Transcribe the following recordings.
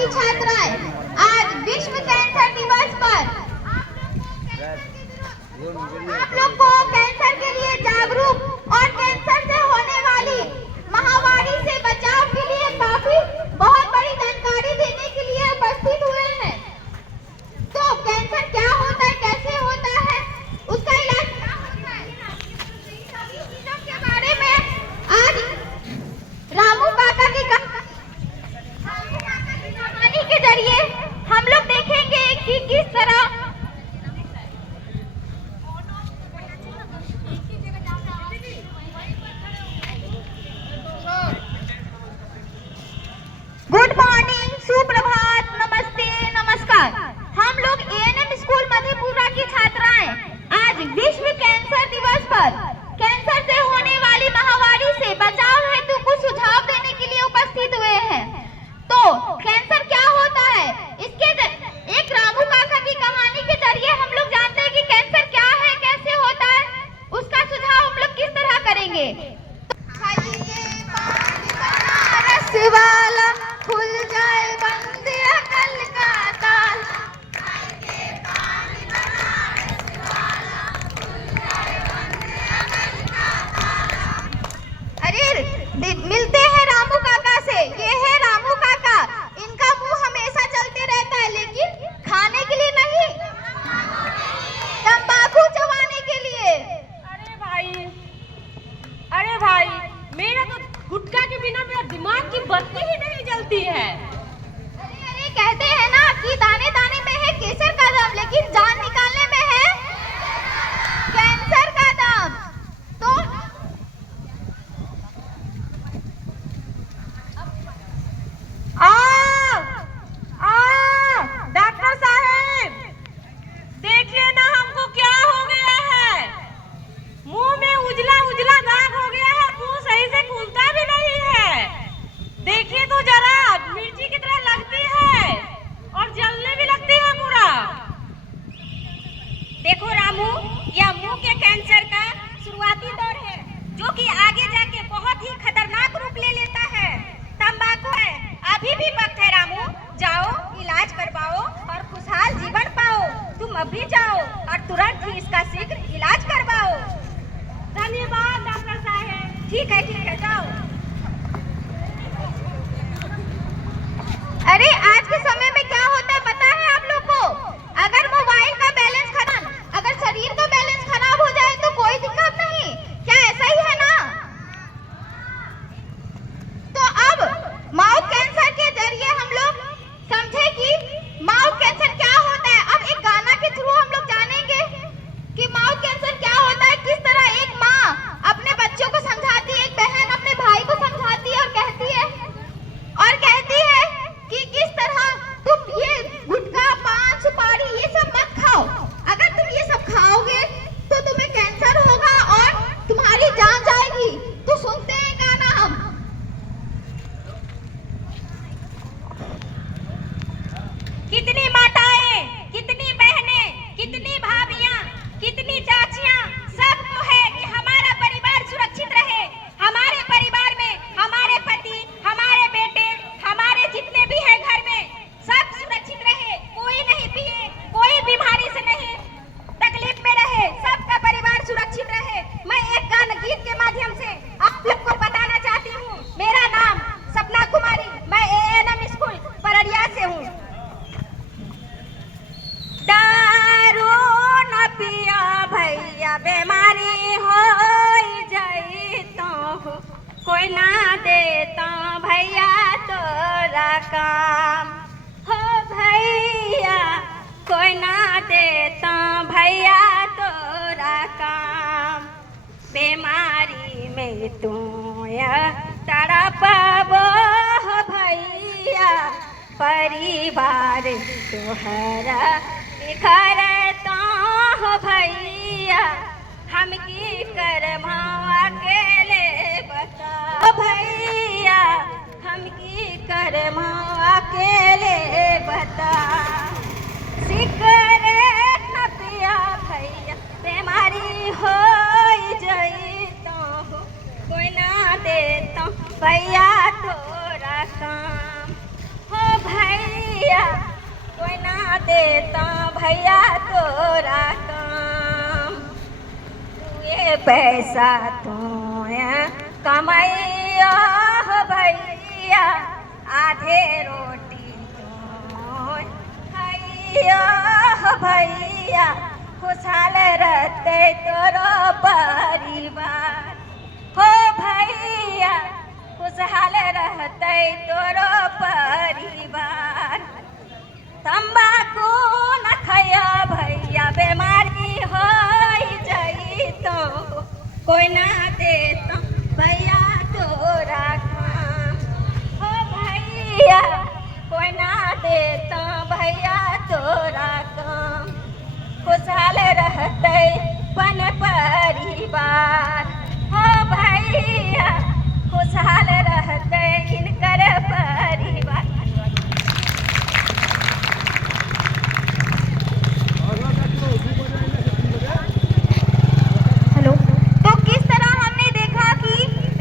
की छात्राएं आज विश्व कैंसर दिवस पर आप लोग को कैंसर के लिए जागरूक और कैंसर से होने वाली महामारी से बचाव के लिए काफी बहुत बड़ी जानकारी देने के लिए उपस्थित हुए हैं। तो कैंसर क्या होता है, कैसे होता है, उसका इलाज क्या होता है, सभी चीजों के बारे में आज रामू काका की कहानी के जरिए हम लोग देखेंगे कि किस तरह गुड मॉर्निंग, सुप्रभात, नमस्ते, नमस्कार। हम लोग एएनएम स्कूल मधेपुरा की छात्राएं आज विश्व कैंसर दिवस पर कैंसर से होने वाली महामारी से बचाव हेतु कुछ सुझाव देने के लिए उपस्थित हुए हैं। तो कैंसर क्या होता है, इसके एक रामू काका की कहानी के जरिए हम लोग जानते हैं कि कैंसर क्या है, कैसे होता है, उसका सुझाव हम लोग किस तरह करेंगे। वाला खुल जाए बंद अकल का ताल, अरे मिलते हैं रामू काका से। ये है रामू काका, इनका मुंह हमेशा चलते रहता है लेकिन खाने के लिए नहीं, तंबाकू चबाने के लिए। अरे भाई मेरा तो गुटखा के बिना मेरा दिमाग की बत्ती ही नहीं जलती है। अरे कहते हैं ना कि दाने दाने में है केसर का दम, लेकिन जान निकालने में है कैंसर का दम। तो डॉक्टर साहब देखिए ना हमको क्या हो गया है, मुंह में उजला उजला दाग हो गया है, मुंह सही से खुलता भी नहीं है। देखिए तो जरा, मिर्ची की तरह लगती है और जलने भी लगती है पूरा। देखो रामू, यह मुंह के कैंसर का शुरुआती दौर है जो कि आगे जाके बहुत ही खतरनाक रूप ले लेता है। तंबाकू है, अभी भी वक्त है रामू, जाओ इलाज करवाओ और खुशहाल जीवन पाओ। तुम अभी जाओ और तुरंत ही इसका शीघ्र इलाज करवाओ। धन्यवाद डॉक्टर साहब। ठीक है जाओ। अरे आज के समय में क्या होता है पता है आप लोग को? अगर मोबाइल का बैलेंस खत्म, अगर शरीर का बैलेंस खराब हो जाए तो कोई दिक्कत नहीं, क्या ऐसा ही है ना? तो अब माउथ कैंसर के जरिए हम लोग समझे कि माउथ कैंसर क्या होता है। अब एक गाना के थ्रू हम लोग जानेंगे कि माउथ कैंसर क्या होता है, किस तरह एक माँ अपने बच्चों को समझाती है, एक बहन अपने भाई को समझाती है और कहती है कि किस तरह तुम ये गुटखा, पान, सुपारी ये सब मत खाओ। अगर तुम ये सब खाओगे तो तुम्हें कैंसर होगा और तुम्हारी जान जाएगी। तो सुनते हैं गाना हम। कितनी माताएं, कितनी बहनें, कितनी भाभियां, कितनी चाचियां, सबको है कि हमारा परिवार सुरक्षित रहे। हमारे परिवार में हमारे पति, हमारे बेटे, हमारे जितने भी है घर में, सब सुरक्षित रहे। कोई नहीं पिए, कोई बीमारी से नहीं तकलीफ में रहे, सबका परिवार सुरक्षित रहे। मैं एक गाना गीत के माध्यम से आप लोग को बताना चाहती हूँ। मेरा नाम सपना कुमारी, मैं एएनएम स्कूल पररिया से हूँ। दारू न पिया भैया, बीमारी हो जाई तो कोई ना देता भैया तोरा काम। हो भैया कोई ना देता भैया तोरा काम। बीमारी में तू तड़पबो हो भैया, परिवार तोहरा बिखरता हो भैया। हम की करम अकेले बता भैया, हम की करम अकेले बता। सिगरेट न पिया भैया, बीमारी हो जाई तो कोई ना देता भैया तोरा काम। हो भैया देता भैया तोरा काम, ये पैसा तू कमैया हो भैया, आधे रोटी तू खैया हो भैया, खुशहाल रहते तोरो परिवार हो भैया, खुशहाल रहते तोरो परिवार। तंबाकू न खैया भैया, बीमारी हो जाई तो कोई ना देता भैया तोरा काम हो भैया, कोई ना देता भैया तोरा काम, खुशहाल रहते पन परिवार हो भैया, खुशहाल रहते इनकर परिवार। हेलो। तो किस तरह हमने देखा कि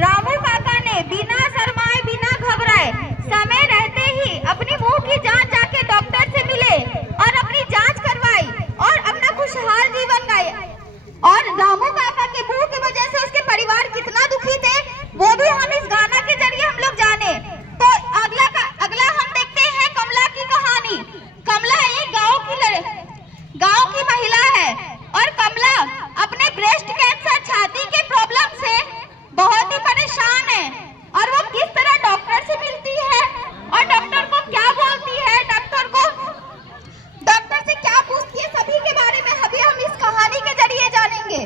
रामू काका ने बिना शर्माए बिना घबराए समय रहते ही अपनी मुंह की जांच जाके डॉक्टर से मिले और अपनी जांच करवाई और अपना खुशहाल जीवन गाए। और रामू काका के मुंह की वजह से उसके परिवार कितना दुखी थे वो भी हम इस गाना के जरिए हम लोग जाने। तो अगला हम देखते हैं कमला की कहानी। कमला एक गांव की महिला है और कमला अपने ब्रेस्ट कैंसर छाती के प्रॉब्लम से बहुत ही परेशान है और वो किस तरह डॉक्टर से मिलती है और डॉक्टर को क्या बोलती है, डॉक्टर से क्या पूछती है, सभी के बारे में अभी हम इस कहानी के जरिए जानेंगे।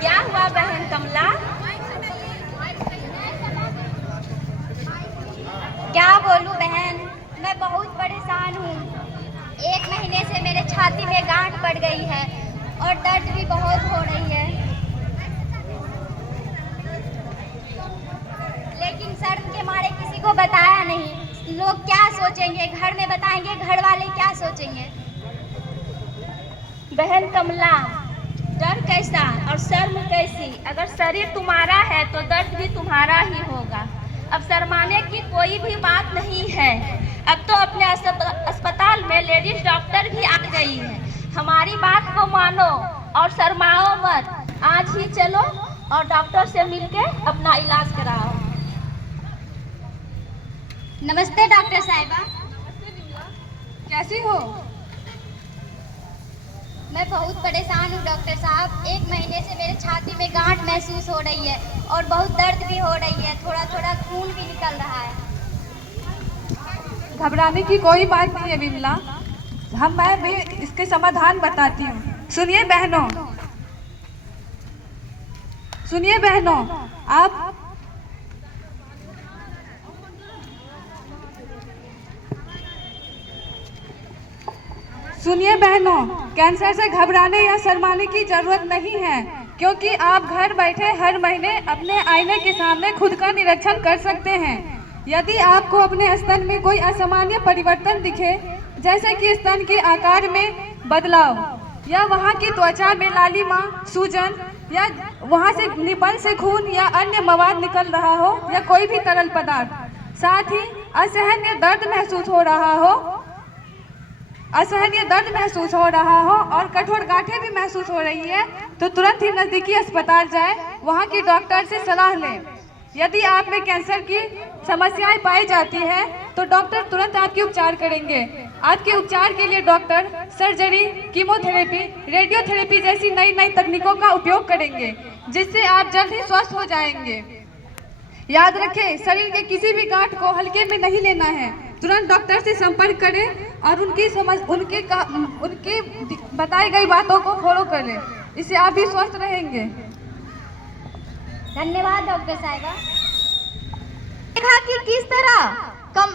क्या हुआ बहन कमला? क्या बोलूं बहन, मैं बहुत परेशान हूँ। 1 महीने से मेरे छाती में गांठ पड़ गई है और दर्द भी बहुत हो रही है, लेकिन शर्म के मारे किसी को बताया नहीं। लोग क्या सोचेंगे, घर में बताएंगे, घर वाले क्या सोचेंगे। बहन कमला, डर कैसा और शर्म कैसी? अगर शरीर तुम्हारा है तो दर्द भी तुम्हारा ही होगा। अब शर्माने की कोई भी बात नहीं है। अब तो अपने अस्पताल में लेडीज डॉक्टर भी आ गई है। हमारी बात को मानो और शर्माओ मत। आज ही चलो और डॉक्टर से मिलके अपना इलाज कराओ। नमस्ते डॉक्टर साहिबा। कैसी हो? मैं बहुत परेशान हूँ डॉक्टर साहब। 1 महीने से मेरे छाती में गांठ महसूस हो रही है और बहुत दर्द भी हो रही है, थोड़ा थोड़ा खून भी निकल रहा है। घबराने की कोई बात नहीं है विमला, मैं भी इसके समाधान बताती हूँ। सुनिए बहनों, आप सुनिए बहनों, कैंसर से घबराने या शर्माने की जरूरत नहीं है, क्योंकि आप घर बैठे हर महीने अपने आईने के सामने खुद का निरीक्षण कर सकते हैं। यदि आपको अपने स्तन में कोई असामान्य परिवर्तन दिखे, जैसे कि स्तन के आकार में बदलाव या वहाँ की त्वचा में लालिमा, सूजन या वहाँ से निपल से खून या अन्य मवाद निकल रहा हो या कोई भी तरल पदार्थ, साथ ही असहनीय दर्द महसूस हो रहा हो और कठोर गांठें भी महसूस हो रही है, तो तुरंत ही नजदीकी अस्पताल जाएं, वहां की डॉक्टर से सलाह लें। यदि आप में कैंसर की समस्याएं पाई जाती है तो डॉक्टर तुरंत आपके उपचार करेंगे। आपके उपचार के लिए डॉक्टर सर्जरी, कीमोथेरेपी, रेडियोथेरेपी जैसी नई नई तकनीकों का उपयोग करेंगे, जिससे आप जल्द ही स्वस्थ हो जाएंगे। याद रखें, शरीर के किसी भी गांठ को हल्के में नहीं लेना है। तुरंत डॉक्टर से संपर्क करें और उनकी बताई गई बातों को फॉलो करें, इससे आप भी स्वस्थ रहेंगे। धन्यवाद डॉक्टर साहिबा। देखा कि किस तरह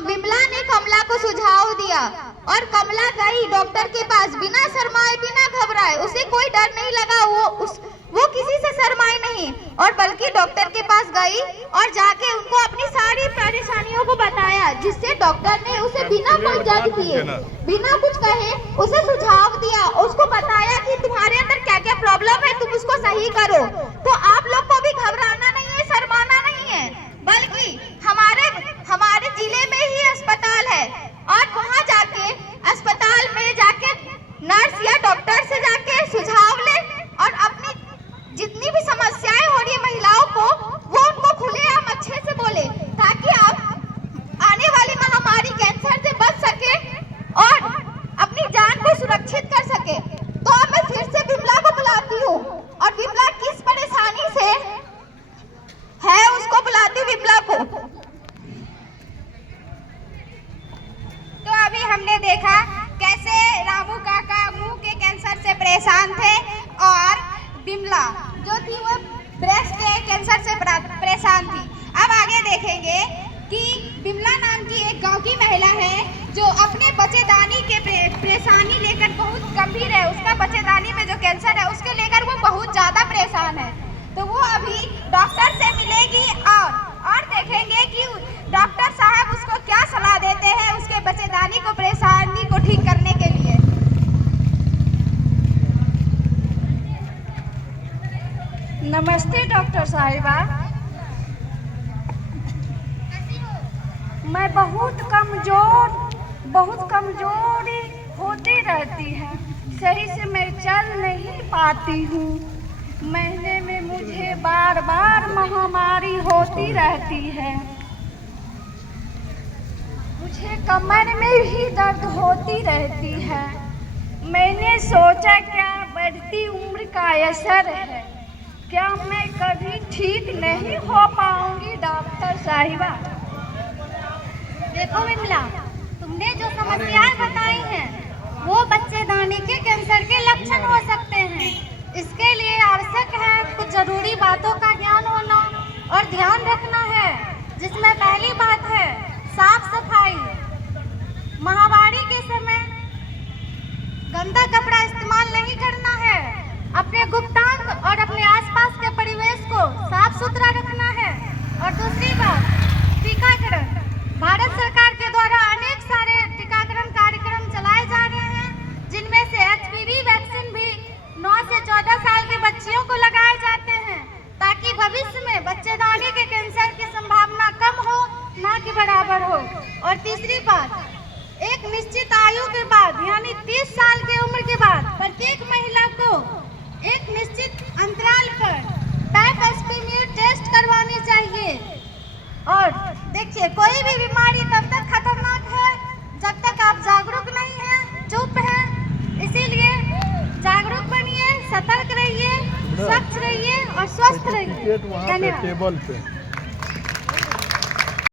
विमला ने कमला को सुझाव दिया और कमला गई डॉक्टर के पास बिना शर्माए बिना घबराए। उसे कोई डर नहीं लगा, वो किसी से शर्माई नहीं और बल्कि डॉक्टर के पास गई और जाके उनको अपनी सारी परेशानियों को बताया, जिससे डॉक्टर ने उसे बिना कोई जज किए, बिना कुछ कहे उसे सुझाव दिया, उसको बताया कि तुम्हारे अंदर क्या क्या प्रॉब्लम है, तुम उसको सही करो। तो आप लोग को भी घबराना नहीं है, शर्माना नहीं है, बल्कि हमारे जिले में ही अस्पताल है और वहाँ जाके अस्पताल में जाके नर्स या डॉक्टर से जाके सुझाव ले और अपनी जितनी भी समस्याएं हो रही है महिलाओं को, वो उनको खुलेआम अच्छे से बोले, ताकि आप आने वाली महामारी कैंसर से बच सके और अपनी जान को सुरक्षित कर सके। तो अब मैं फिर से विमला को बुलाती हूँ और विमला किस परेशानी से है उसको बुलाती हूँ, विमला को। तो अभी हमने देखा कैसे रामू काका मुंह के कैंसर से परेशान थे और बिमला जो थी वो ब्रेस्ट के कैंसर से परेशान थी। अब आगे देखेंगे कि बिमला नाम की एक गांव की महिला है जो अपने बच्चेदानी के परेशानी लेकर बहुत गंभीर है। उसका बच्चेदानी में जो कैंसर है उसके लेकर वो बहुत ज़्यादा परेशान है। तो वो अभी डॉक्टर से मिलेगी और देखेंगे कि डॉक्टर साहब उसको क्या सलाह देते हैं उसके बच्चेदानी को परेशानी को ठीक करने के लिए। नमस्ते डॉक्टर साहिबा। मैं बहुत कमजोरी होती रहती है, सही से मैं चल नहीं पाती हूँ। महीने में मुझे बार बार महामारी होती रहती है। मुझे कमर में भी दर्द होती रहती है। मैंने सोचा क्या बढ़ती उम्र का असर है, क्या मैं कभी ठीक नहीं हो पाऊंगी डॉक्टर साहिबा। देखो विमला, तुमने जो समस्याएं बताई हैं वो बच्चेदानी के कैंसर के लक्षण हो सकते हैं। इसके लिए आवश्यक है कुछ जरूरी बातों का ज्ञान होना और ध्यान रखना है, जिसमें पहली बात है साफ सफाई। महामारी के समय गंदा कपड़ा इस्तेमाल नहीं करना है। अपने गुप्तांग और अपने आसपास के परिवेश को साफ सुथरा रखना है। और दूसरी बात, टीकाकरण। भारत सरकार के द्वारा अनेक सारे टीकाकरण कार्यक्रम चलाए जा रहे हैं, जिनमें से HPV वैक्सीन भी 9 से 14 साल की बच्चियों को लगाए जाते हैं, ताकि भविष्य में बच्चेदानी के कैंसर की संभावना कम हो, ना कि बराबर हो। और तीसरी बात, एक निश्चित आयु के बाद यानी 30 साल की उम्र के बाद प्रत्येक महिला को एक निश्चित अंतराल पर पैप स्मीयर टेस्ट करवानी चाहिए। और देखिए, कोई भी बीमारी तब तक खतरनाक है जब तक आप जागरूक नहीं हैं, चुप हैं। इसीलिए जागरूक बनिए, सतर्क रहिए, स्वच्छ रहिए और स्वस्थ रहिए। धन्यवाद।